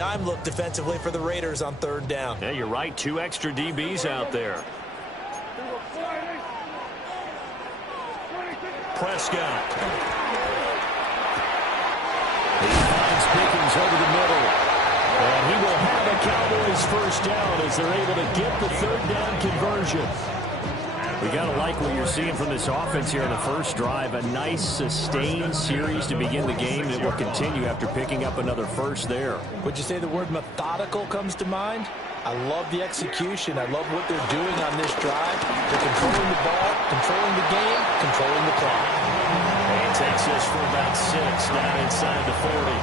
Time look defensively for the Raiders on third down. Yeah, you're right. 2 extra DBs out there. Prescott. He finds Pickens over the middle. And he will have a Cowboys first down as they're able to get the third down conversion. We got to like what you're seeing from this offense here in the first drive. A nice, sustained series to begin the game that will continue after picking up another first there. Would you say the word methodical comes to mind? I love the execution. I love what they're doing on this drive. They're controlling the ball, controlling the game, controlling the clock. And takes this for about 6, now inside the 40.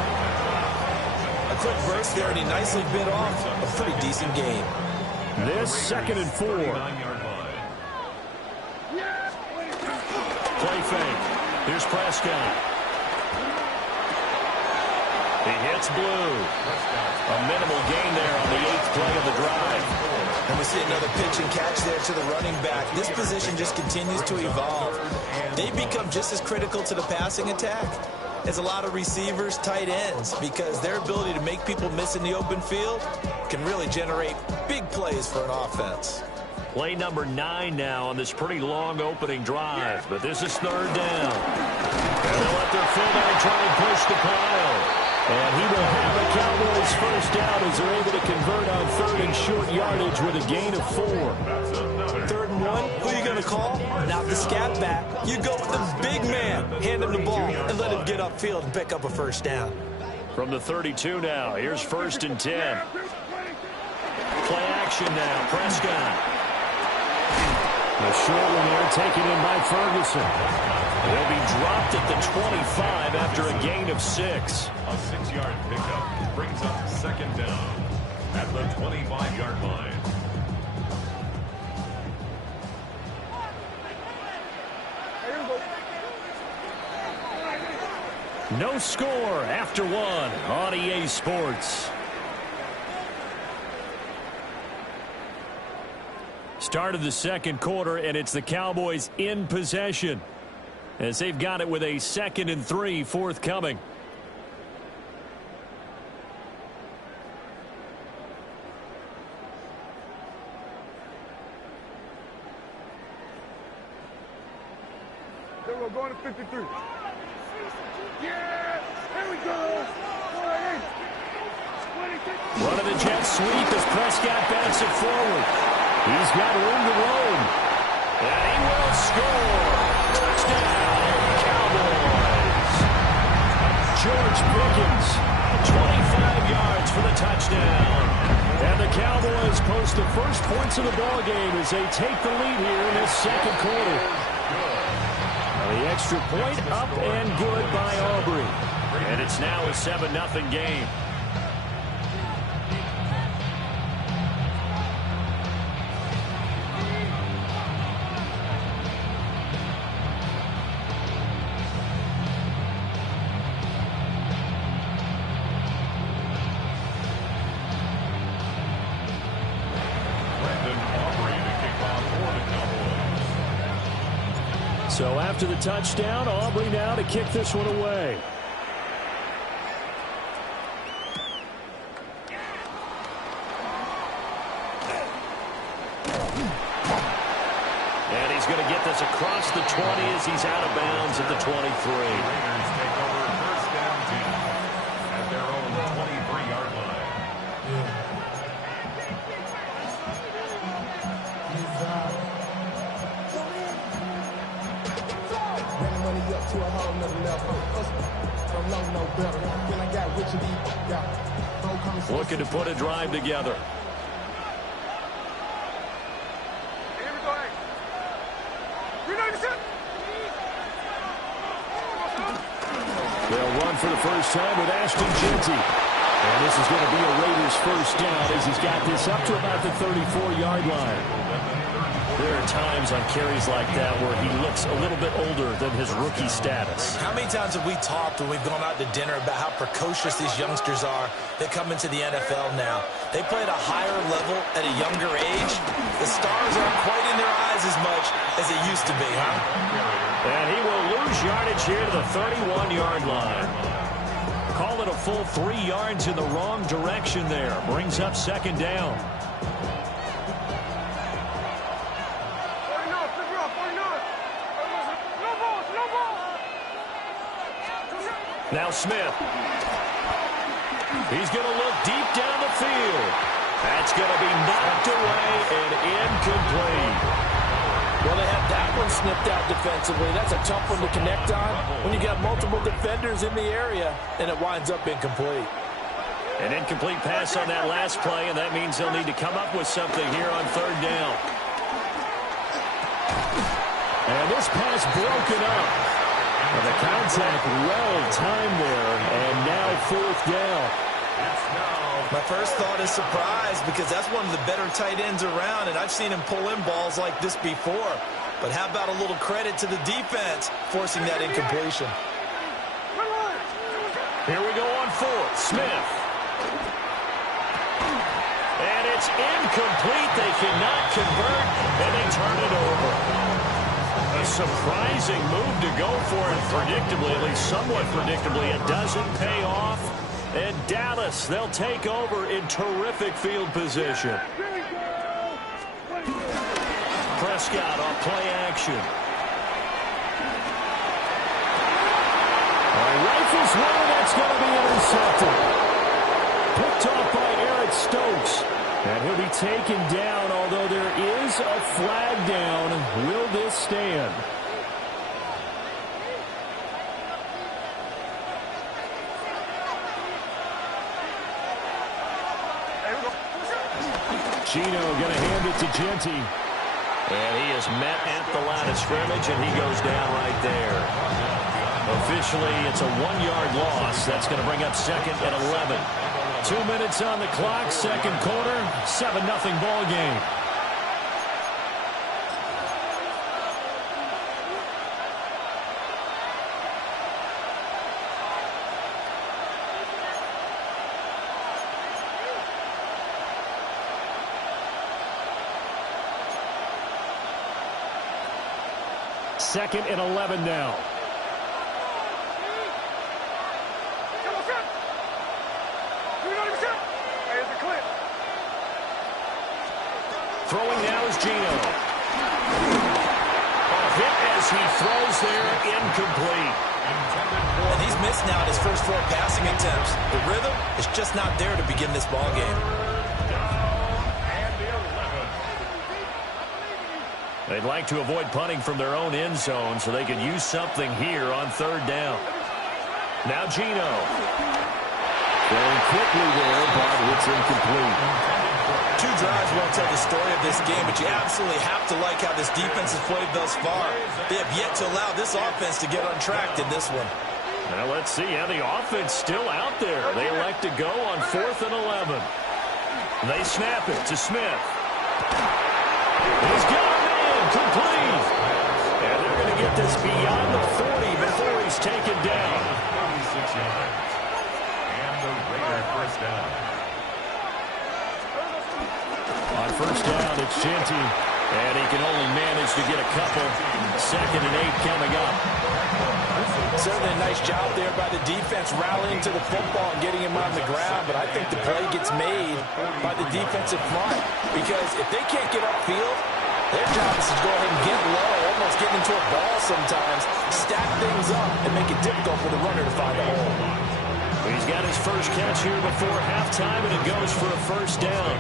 A quick burst there, and he nicely bit off a pretty decent game. This 2nd and 4. Play fake. Here's Prescott. He hits Blue. A minimal gain there on the 8th play of the drive. And we see another pitch and catch there to the running back. This position just continues to evolve. They become just as critical to the passing attack as a lot of receivers, tight ends, because their ability to make people miss in the open field can really generate big plays for an offense. Play number 9 now on this pretty long opening drive, but this is third down. And they'll let their fullback try and push the pile. And he will have the Cowboys first down as they're able to convert on 3rd and short yardage with a gain of 4. 3rd and 1, who are you going to call? Not the scat back. You go with the big man. Hand him the ball and let him get upfield and pick up a first down. From the 32 now, here's 1st and 10. Play action now, Prescott. The short one there taken in by Ferguson. They'll be dropped at the 25 after a gain of 6. A 6-yard pickup brings up 2nd down at the 25-yard line. No score after 1 on EA Sports. Start of the 2nd quarter, and it's the Cowboys in possession as they've got it with a 2nd and 3 forthcoming. Then we're going to 53. Yeah, here we go. One of the jet sweep as Prescott backs it forward. He's got room to roam. And he will score. Touchdown, Cowboys. George Pickens, 25 yards for the touchdown. And the Cowboys post the first points of the ballgame as they take the lead here in this 2nd quarter. The extra point up and good by Aubrey. And it's now a 7-0 game. So after the touchdown, Aubrey now to kick this one away. And he's going to get this across the 20 as he's out of bounds at the 23. Raiders take over 1st down 10 at their own 23-yard line. To a whole nother level. Don't know no better. When I got Richard E. Looking to put a drive together. They'll run for the first time with Ashton Jeanty. And this is going to be a Raiders first down as he's got this up to about the 34-yard line. There are times on carries like that where he looks a little bit older than his rookie status. How many times have we talked when we've gone out to dinner about how precocious these youngsters are that come into the NFL now? They play at a higher level at a younger age. The stars aren't quite in their eyes as much as it used to be, huh? And he will lose yardage here to the 31-yard line. Call it a full 3 yards in the wrong direction there. Brings up second down. Now Smith. He's going to look deep down the field. That's going to be knocked away and incomplete. Well, they had that one snipped out defensively. That's a tough one to connect on when you got multiple defenders in the area, and it winds up incomplete. An incomplete pass on that last play, and that means they'll need to come up with something here on third down. And this pass broken up. Well, the contact well-timed there, and now fourth down. My first thought is surprise because that's one of the better tight ends around, and I've seen him pull in balls like this before. But how about a little credit to the defense forcing that incompletion? Here we go on fourth. Smith. And it's incomplete. They cannot convert, and they turn it over. A surprising move to go for it predictably, at least somewhat predictably. It doesn't pay off. And Dallas, they'll take over in terrific field position. Prescott on play action. Rifles one, that's going to be intercepted. Picked off by Eric Stokes. And he'll be taken down, although there is a flag down. Will this stand? Gino going to hand it to Genty. And he is met at the line of scrimmage, and he goes down right there. Officially, it's a 1-yard loss. That's going to bring up second and 11. 2 minutes on the clock, second quarter, 7-0 ball game. Second and 11 now. Throwing now is Gino. A hit as he throws there, incomplete. And he's missed now at his first 4 passing attempts. The rhythm is just not there to begin this ball game. They'd like to avoid punting from their own end zone so they can use something here on third down. Now Gino. Going quickly there, but it's incomplete. 2 drives won't tell the story of this game, but you absolutely have to like how this defense has played thus far. They have yet to allow this offense to get untracked in this one. Now let's see how the offense still out there. They elect to go on 4th and 11. They snap it to Smith. He's got a man, complete. And they're going to get this beyond the 40 before he's taken down. 26 yards. And the Raider first down. On first down, it's Genty. And he can only manage to get a couple. Second and 8 coming up. Certainly a nice job there by the defense rallying to the football and getting him on the ground, but I think the play gets made by the defensive front because if they can't get upfield, their job is to go ahead and get low, almost get into a ball sometimes, stack things up, and make it difficult for the runner to find a hole. He's got his first catch here before halftime, and it goes for a first down.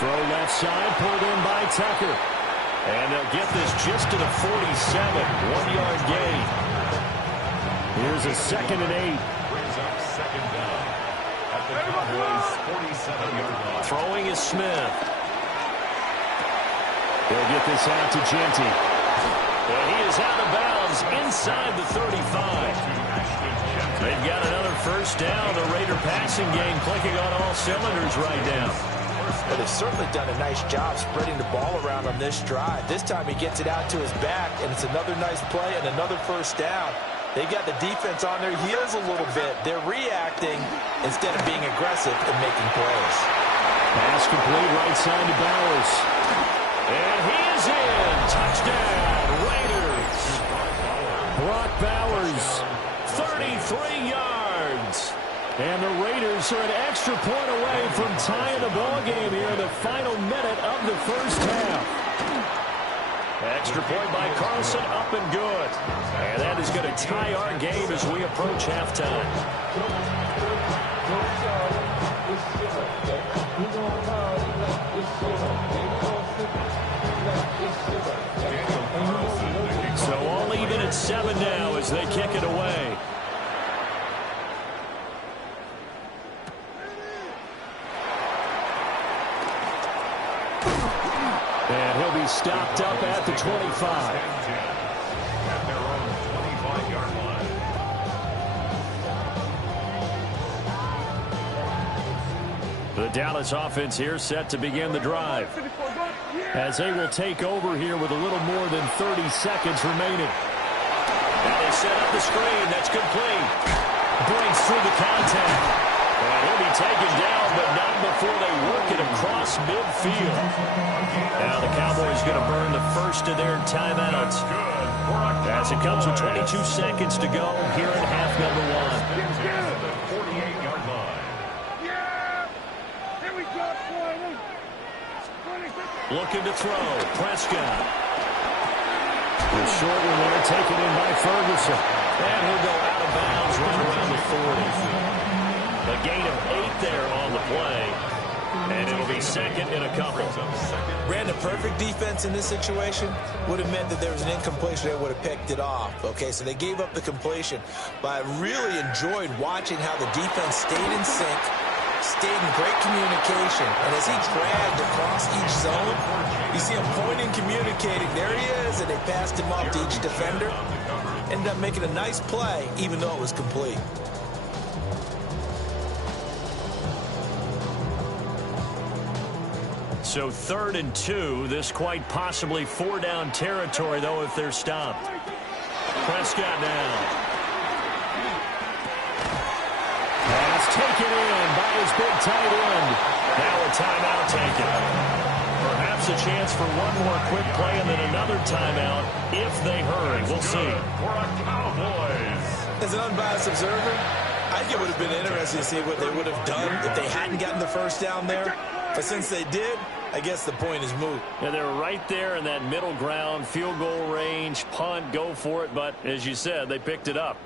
Throw left side, pulled in by Tucker. And they'll get this just to the 47, 1-yard gain. Here's a second and 8. Brings up second down at the Cowboys' 47-yard line. Throwing is Smith. They'll get this out to Genty. And he is out of bounds inside the 35. They've got another first down. The Raider passing game clicking on all cylinders right now. But they've certainly done a nice job spreading the ball around on this drive. This time he gets it out to his back, and it's another nice play and another first down. They've got the defense on their heels a little bit. They're reacting instead of being aggressive and making plays. Pass complete right side to Bowers. And he is in. Touchdown, Raiders. Brock Bowers, 33 yards. And the Raiders are an extra point away from tying the ball game here in the final minute of the first half. Extra point by Carlson, up and good. And that is going to tie our game as we approach halftime. So all even at 7 now as they kick it away. And he'll be stopped up at the 25. At their own 25-yard line. The Dallas offense here set to begin the drive, as they will take over here with a little more than 30 seconds remaining. And they set up the screen. That's complete. Breaks through the contact. And he'll be taken down, but not before they work it across midfield. Now the Cowboys going to burn the first of their timeouts, as it comes with 22 seconds to go here in half number 1. 48-yard line. Looking to throw. Prescott. The short one there taken in by Ferguson. And he'll go out of bounds right around the 40. A gain of 8 there on the play. And it'll be second and a couple. Brandon, perfect defense in this situation would have meant that there was an incompletion. They would have picked it off. Okay, so they gave up the completion. But I really enjoyed watching how the defense stayed in sync, stayed in great communication. And as he dragged across each zone, you see him pointing, communicating. There he is, and they passed him off to each defender. Ended up making a nice play, even though it was complete. So 3rd and 2. This quite possibly 4-down territory, though, if they're stopped. Prescott now. Pass taken in by his big tight end. Now a timeout taken. Perhaps a chance for one more quick play and then another timeout if they hurry. We'll see. For a Cowboys. As an unbiased observer, I think it would have been interesting to see what they would have done if they hadn't gotten the first down there. But since they did, I guess the point is moot. Yeah, they're right there in that middle ground, field goal range, punt, go for it. But as you said, they picked it up.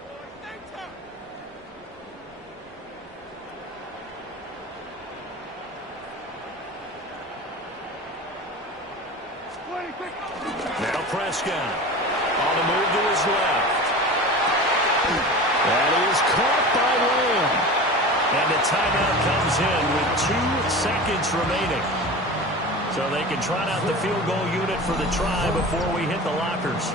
Now Prescott on the move to his left. That is caught by Lamb. And the timeout comes in with 2 seconds remaining. So they can trot out the field goal unit for the try before we hit the lockers.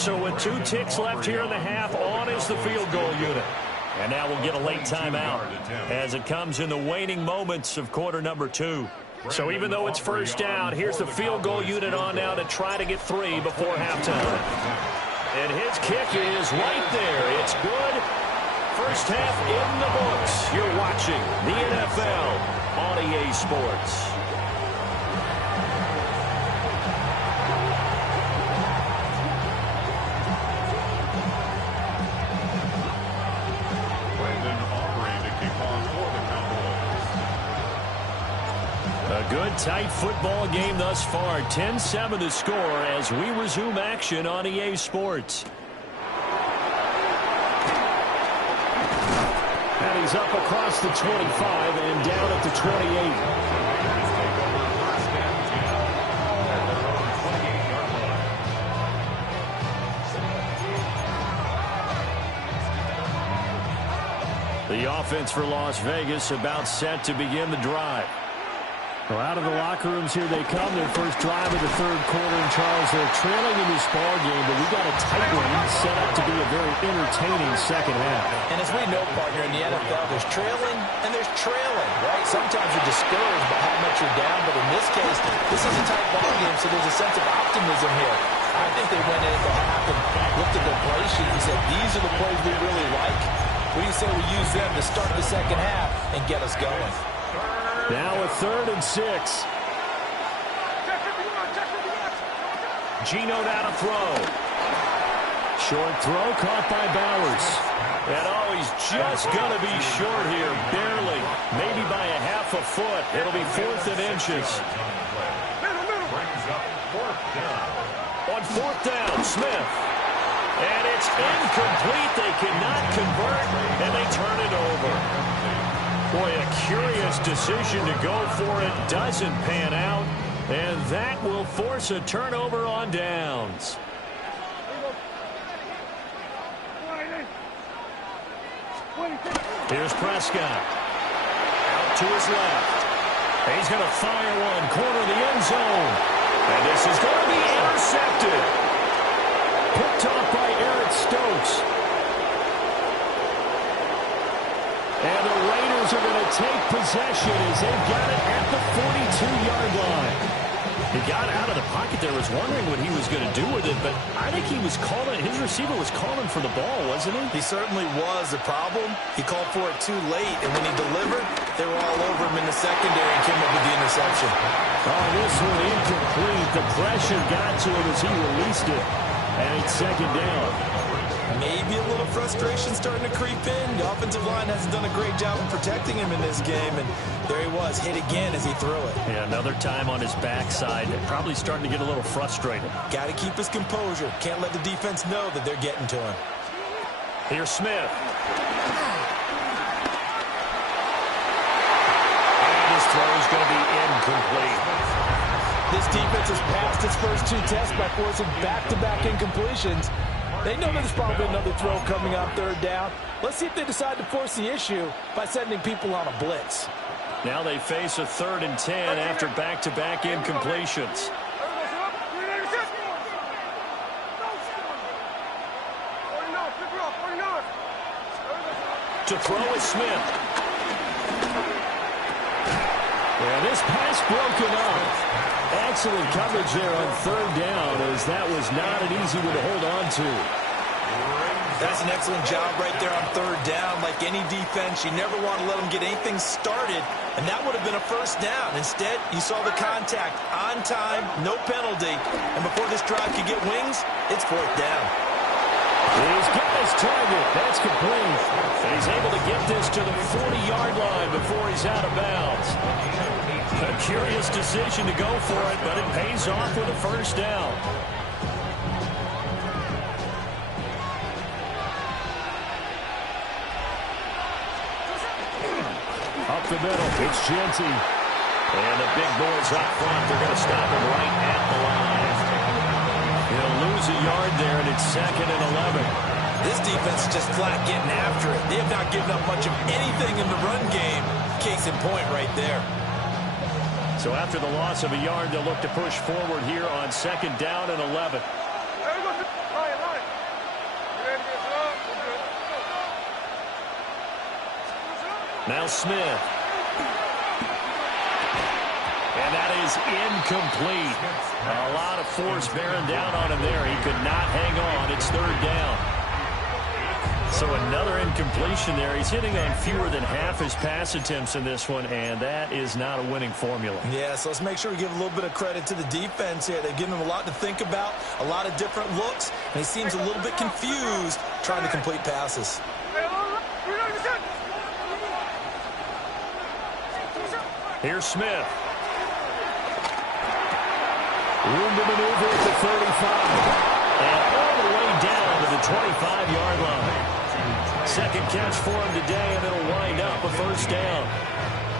So with 2 ticks left here in the half, on is the field goal unit. And now we'll get a late timeout as it comes in the waning moments of quarter number 2. So even though it's first down, here's the field goal unit on now to try to get 3 before halftime. And his kick is right there. It's good. First half in the books. You're watching the NFL on EA Sports. Brandon Aubrey to kick off for the Cowboys. A good, tight football game thus far. 10-7 the score as we resume action on EA Sports. And he's up across the 25 and down at the 28. The offense for Las Vegas about set to begin the drive. Well, out of the locker rooms here they come. Their first drive of the third quarter. And Charles, they're trailing in this ball game, but we got a tight one set up to be a very entertaining second half. And as we know, partner, in the NFL, there's trailing and there's trailing, right? Sometimes you're discouraged by how much you're down, but in this case, this is a tight ball game, so there's a sense of optimism here. I think they went into the half and looked at their play sheet and said, these are the plays we really like. What do you say we use them to start the second half and get us going? Now a 3rd and 6. Geno now to throw. Short throw caught by Bowers. And he's just going to be short here, barely. Maybe by a half a foot. It'll be 4th and inches. On 4th down, Smith. And it's incomplete. They cannot convert, and they turn it over. Boy, a curious decision to go for it. Doesn't pan out. And that will force a turnover on downs. Here's Prescott. Out to his left. He's going to fire one. Corner of the end zone. And this is going to be intercepted. Picked off by Eric Stokes. And the Raiders are going to take possession as they've got it at the 42-yard line. He got out of the pocket there, was wondering what he was going to do with it, but I think he was calling, his receiver was calling for the ball, wasn't he? He certainly was. The problem, he called for it too late, and when he delivered, they were all over him in the secondary and came up with the interception. Oh, this one incomplete. The pressure got to him as he released it, and it's 2nd down. Maybe a little frustration starting to creep in. The offensive line hasn't done a great job of protecting him in this game, and there he was, hit again as he threw it. Yeah, another time on his backside. Probably starting to get a little frustrated. Got to keep his composure. Can't let the defense know that they're getting to him. Here's Smith. And his throw is going to be incomplete. This defense has passed its first 2 tests by forcing back-to-back incompletions. They know there's probably another throw coming on 3rd down. Let's see if they decide to force the issue by sending people on a blitz. Now they face a 3rd and 10 after back-to-back incompletions. To throw is Smith. Yeah, this pass broken up. Excellent coverage there on 3rd down, as that was not an easy one to hold on to. That's an excellent job right there on 3rd down. Like any defense, you never want to let them get anything started, and that would have been a 1st down. Instead, you saw the contact on time, no penalty, and before this drive could get wings, it's 4th down. He's got his target. That's complete. And he's able to get this to the 40-yard line before he's out of bounds. A curious decision to go for it, but it pays off with a 1st down. Up the middle, it's Genty. And the big boys up front, they're going to stop him right at the line. He'll lose a yard there, and it's 2nd and 11. This defense is just flat getting after it. They have not given up much of anything in the run game. Case in point right there. So after the loss of a yard, they'll look to push forward here on 2nd down and 11. Now Smith. And that is incomplete. A lot of force bearing down on him there. He could not hang on. It's 3rd down. So another incompletion there. He's hitting on fewer than half his pass attempts in this one, and that is not a winning formula. Yeah, so let's make sure we give a little bit of credit to the defense here. They've given him a lot to think about, a lot of different looks, and he seems a little bit confused trying to complete passes. Here's Smith. Room to maneuver at the 35. And all the way down to the 25-yard line. 2nd catch for him today, and it'll wind up a 1st down.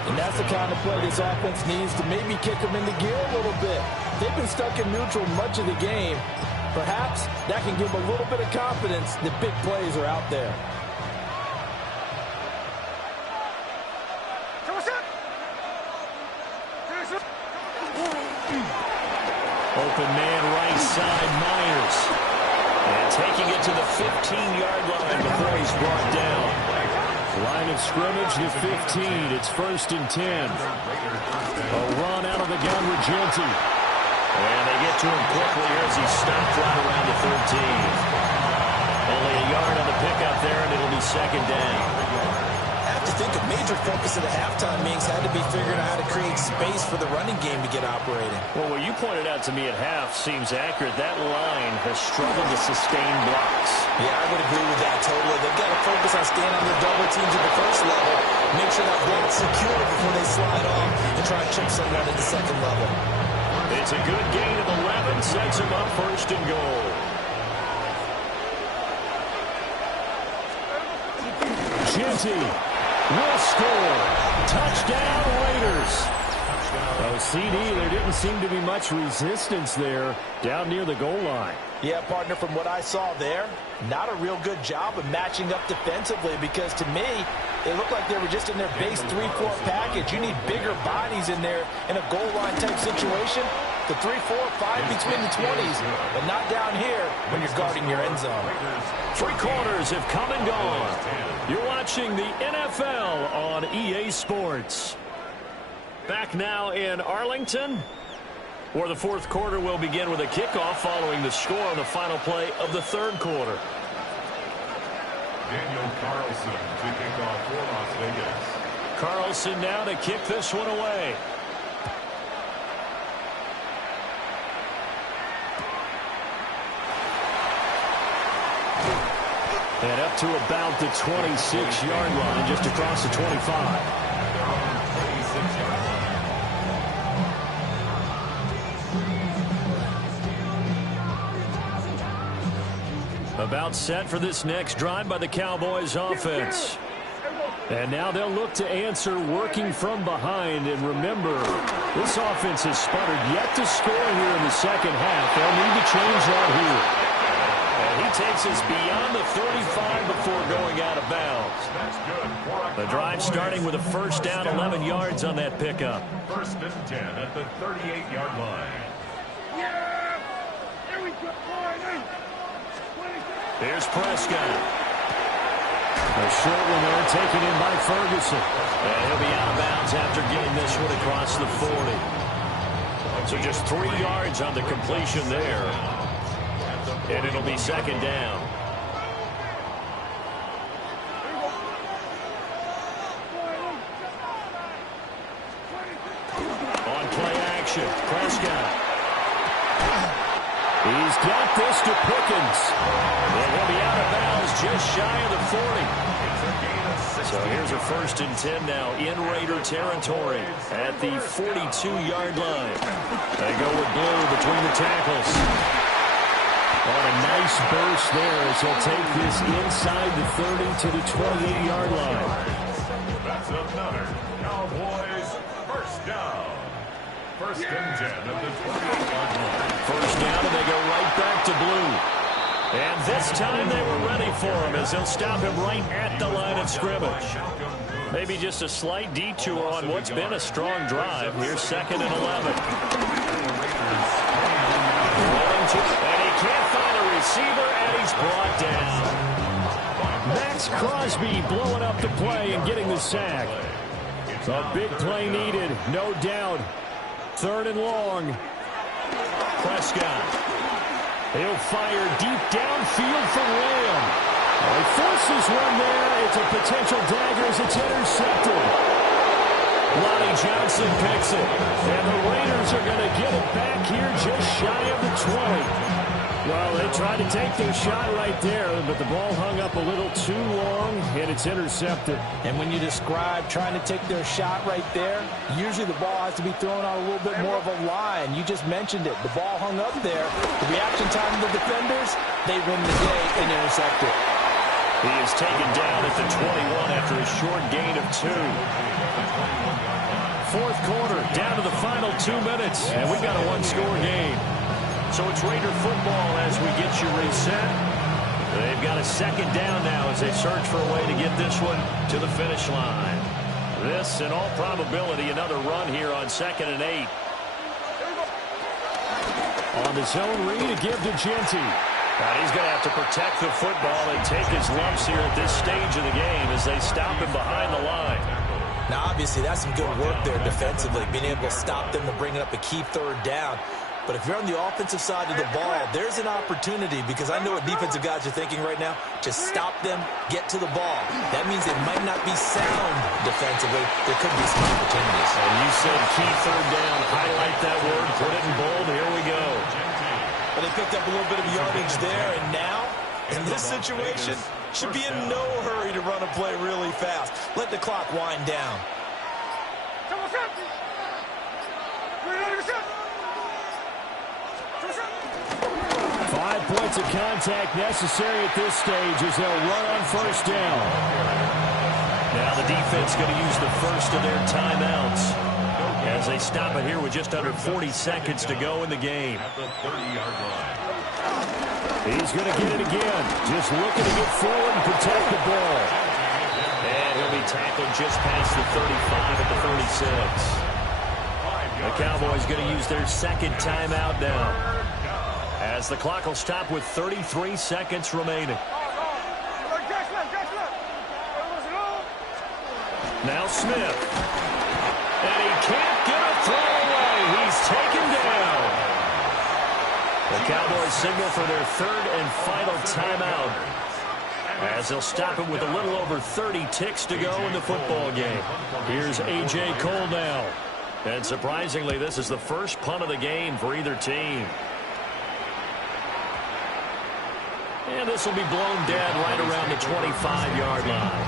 And that's the kind of play this offense needs to maybe kick them into gear a little bit. They've been stuck in neutral much of the game. Perhaps that can give them a little bit of confidence that big plays are out there. Open man right side, Myers. And taking it to the 15-yard line before he's brought down. Line of scrimmage, the 15. It's 1st and 10. A run out of the gun with Genty. And they get to him quickly as he stopped right around the 13. Only a yard on the pickup there, and it'll be 2nd down. I have to think a major focus of the halftime meetings had to be figuring out how to create space for the running game to get operating. Well, what you pointed out to me at half seems accurate. That line has struggled to sustain blocks. Yeah, I would agree with that totally. They've got to focus on staying on their double teams at the first level, make sure that block's secure before they slide off and try and chip someone at the second level. It's a good gain of 11, sets him up first and goal. Jeanty will score. Touchdown, Raiders. Oh, CD, there didn't seem to be much resistance there down near the goal line. Yeah, partner, from what I saw there, not a real good job of matching up defensively because to me, it looked like they were just in their base 3-4 package. You need bigger bodies in there in a goal line type situation. The 3-4, 5 between the 20s, but not down here when you're guarding your end zone. Three quarters have come and gone. You're watching the NFL on EA Sports. Back now in Arlington, where the fourth quarter will begin with a kickoff following the score on the final play of the third quarter. Daniel Carlson to kick off for Las Vegas. Carlson now to kick this one away. And up to about the 26-yard line, just across the 25. About set for this next drive by the Cowboys offense. And now they'll look to answer working from behind. And remember, this offense has sputtered yet to score here in the second half. They'll need to change that here. And he takes us beyond the 35 before going out of bounds. The drive starting with a first down, 11 yards on that pickup. First and 10 at the 38-yard line. Here's Prescott. A short one there taken in by Ferguson. And he'll be out of bounds after getting this one across the 40. So just 3 yards on the completion there. And it'll be second down. On play action, Prescott. He's got this to Pickens. And he'll be out of bounds just shy of the 40. So here's a first and 10 now in Raider territory at the 42-yard line. They go with Blue between the tackles. On a nice burst there as he'll take this inside the 30 to the 28-yard line. That's another Cowboys first down. First and 10 at the 28-yard line. First down, and they go right back to Blue. And this time they were ready for him as they'll stop him right at the line of scrimmage. Maybe just a slight detour on what's been a strong drive. Here's second and 11. And he can't find a receiver, and he's brought down. Max Crosby blowing up the play and getting the sack. A big play needed, no doubt. Third and long. Prescott. He'll fire deep downfield for Lamb. He forces one there. It's a potential dagger as it's intercepted. Lonnie Johnson picks it. And the Raiders are going to get it back here just shy of the 20. Well, they tried to take their shot right there, but the ball hung up a little too long, and it's intercepted. And when you describe trying to take their shot right there, usually the ball has to be thrown on a little bit more of a line. You just mentioned it. The ball hung up there. The reaction time of the defenders, they win the day and intercept it. He is taken down at the 21 after a short gain of 2. Fourth quarter, down to the final 2 minutes, and we've got a one-score game. So it's Raider football as we get you reset. They've got a second down now as they search for a way to get this one to the finish line. This, in all probability, another run here on 2nd and 8. On the zone read to give to Jeanty. And he's going to have to protect the football and take his lumps here at this stage of the game as they stop him behind the line. Now, obviously, that's some good work there defensively, being able to stop them to bring up a key third down. But if you're on the offensive side of the ball, there's an opportunity, because I know what defensive guys are thinking right now. Just stop them, get to the ball. That means it might not be sound defensively. There could be some opportunities. And you said key third down. Highlight that word. Put it in bold. Here we go. But they picked up a little bit of yardage there, and now, in this situation, should be in no hurry to run a play really fast. Let the clock wind down. 5 points of contact necessary at this stage as they'll run on first down. Now the defense going to use the first of their timeouts as they stop it here with just under 40 seconds to go in the game. At the 30-yard line. He's going to get it again. Just looking to get forward and protect the ball. And he'll be tackled just past the 35 at the 36. The Cowboys going to use their second timeout now, as the clock will stop with 33 seconds remaining. Now Smith. And he can't get a throw away. He's taken down. The Cowboys signal for their third and final timeout, as they'll stop it with a little over 30 ticks to go in the football game. Here's A.J. Cole now. And surprisingly, this is the first punt of the game for either team. And this will be blown dead right around the 25-yard line.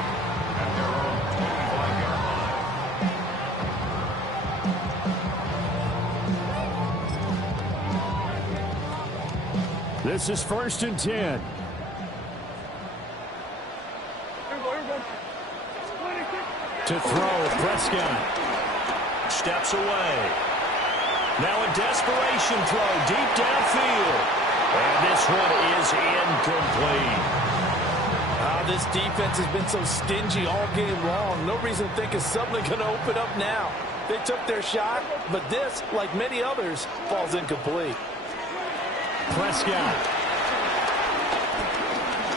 This is 1st and 10. To throw, Prescott. Steps away. Now a desperation throw deep downfield. And this one is incomplete. This defense has been so stingy all game long. No reason to think it's suddenly going to open up now. They took their shot, but this, like many others, falls incomplete. Prescott.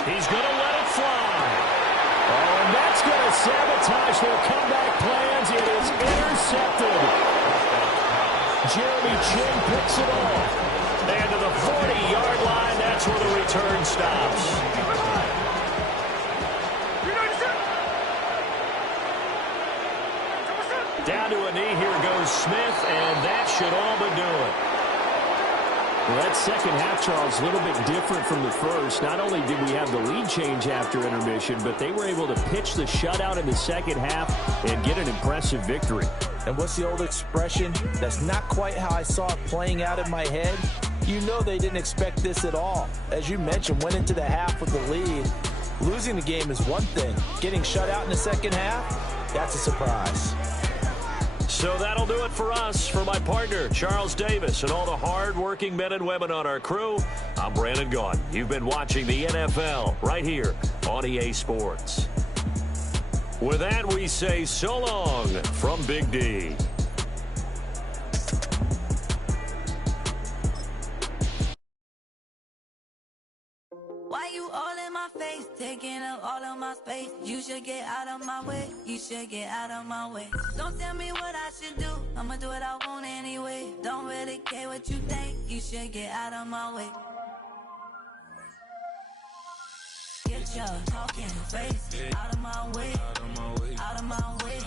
He's going to let it fly. Oh, and that's going to sabotage their comeback plans. It is intercepted. Jeremy Chinn picks it off. And to the 40-yard line, that's where the return stops. Down to a knee, here goes Smith, and that should all but do it. Well, that second half, Charles, a little bit different from the first. Not only did we have the lead change after intermission, but they were able to pitch the shutout in the second half and get an impressive victory. And what's the old expression? That's not quite how I saw it playing out in my head. You know they didn't expect this at all. As you mentioned, went into the half with the lead. Losing the game is one thing. Getting shut out in the second half, that's a surprise. So that'll do it for us. For my partner, Charles Davis, and all the hard-working men and women on our crew, I'm Brandon Gaudin. You've been watching the NFL right here on EA Sports. With that, we say so long from Big D. Why you all in my face, taking up all of my space? You should get out of my way, you should get out of my way. Don't tell me what I should do, I'ma do what I want anyway. Don't really care what you think, you should get out of my way. Get your talking face out of my way, out of my way.